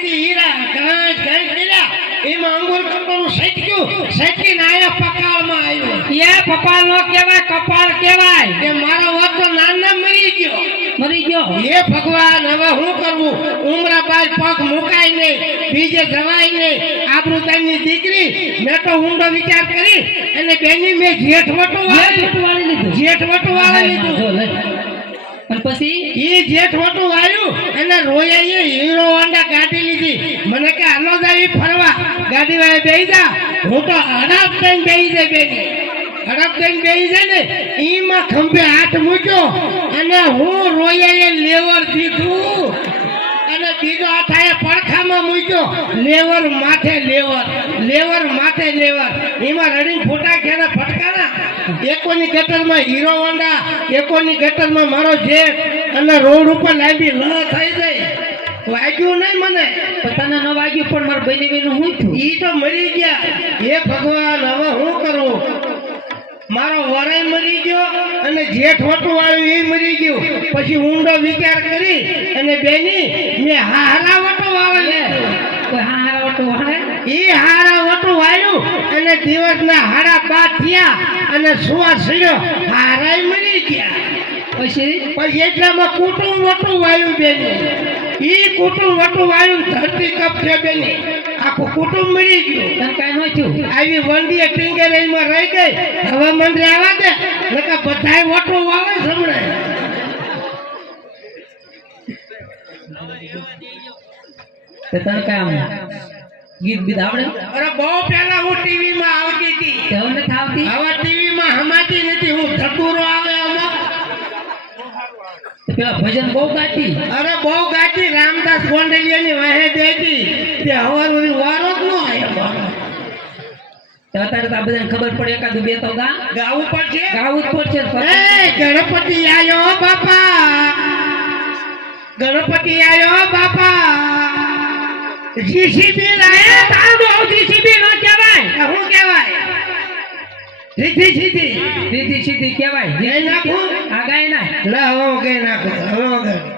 હીરા ઘાસ ઘાસ કર્યા એમાં અંગુર કપડું સટક્યું સટકીને આયા પકાળમાં આવ્યો. એ કપાળ નો કહેવાય કપાળ કહેવાય. કે મારો વખતો નાના મરી ગયો. મરી ગયો. હે ભગવાન હવે શું કરવું? ઉમરા બાદ પગ મુકાય નહીં બીજે જવાય નહીં. આબરૂતાની દીકરી મેં તો ઊંડો વિચાર કરી અને બેની મેં જેઠ વટો વાળી લીધું. જેઠ વટો વાળી લીધું. અને પછી? એ જેઠ આવ્યું અને રોયાએ હીરો હોન્ડા ગાડી લીધી. મને કે હાલો જાવી ફરવા. ગાડી વાળે બેહી જા. હું તો હડપ થઈને બેહી જાય બેની. હડપ થઈને બેહી જાય ને, ઈમાં ખંભે હાથ મૂક્યો અને હું રોયાએ લેવર દીધું. અને બીજો હાથાએ પડખામાં મૂક્યો. લેવર માથે લેવર લેવર માથે લેવર એમાં રડીને ફોટા ખેરા ફટકારા? એકોની ગટરમાં હીરો હોન્ડા એકોની ગટરમાં મારો જેટ અને રોડ ઉપર લાંબી લ થઈ જાય. વાગ્યું નહીં મને. પોતાને તને ન વાગ્યું પણ મારા બહેની બેનું હું થયું? ઈ તો મરી ગયા. હે ભગવાન હવે હું કરું? મારો વરાય મરી ગયો અને જેઠ વટું આવ્યું એ મરી ગયું. પછી ઊંડો વિચાર કરી અને બેની મેં હારા વટો વાવે હારા વટો વાળે એ હારા વટું વાળ્યું અને દિવસના હારા બાદ થયા અને સુવા સીડ્યો હારાય મરી ગયા. પછી? પછી એટલામાં કુટુંબ વટું વાળ્યું બેની. ઈ કુટુંબ વટું વાળ્યું ધરતી કપ છે બેની. આખું કુટુંબ મરી ગયું. તને કાંઈ ન થયું? આવી વંડીએ ટીંગેરીમાં રહી ગઈ. હવે મંદિર આવવા દે. નકર બધાય વટો વાવે સંભળાય તે તને કાંઈ આમ ગીત બીત આવડે? અરે બહુ પહેલા હું ટીવી માં આવતી હતી. તે હવે નથી આવતી? હવે ટીવી માં હમાતી પેલા ભજન બહુ ગાતી. અરે બહુ ગાતી રામદાસ ગોંડલિયાની વહે દેતી તે હવાર વારો જ ન આવ્યો. અત્યારે તો આ બધાને ખબર પડે એકાદ બે તો ગા. ગાવું પડશે. ગાવું જ પડશે એ ગણપતિ આયો બાપા. ગણપતિ આયો બાપા. જીસીબી લાયા. તાંડો જીસીબી ન કહેવાય. શું કહેવાય? સીધી. સીધી રીતિ સીધી કહેવાય. જય નાખું? આ ગાય ના લા હવે હું કઈ નાખું હવે વગર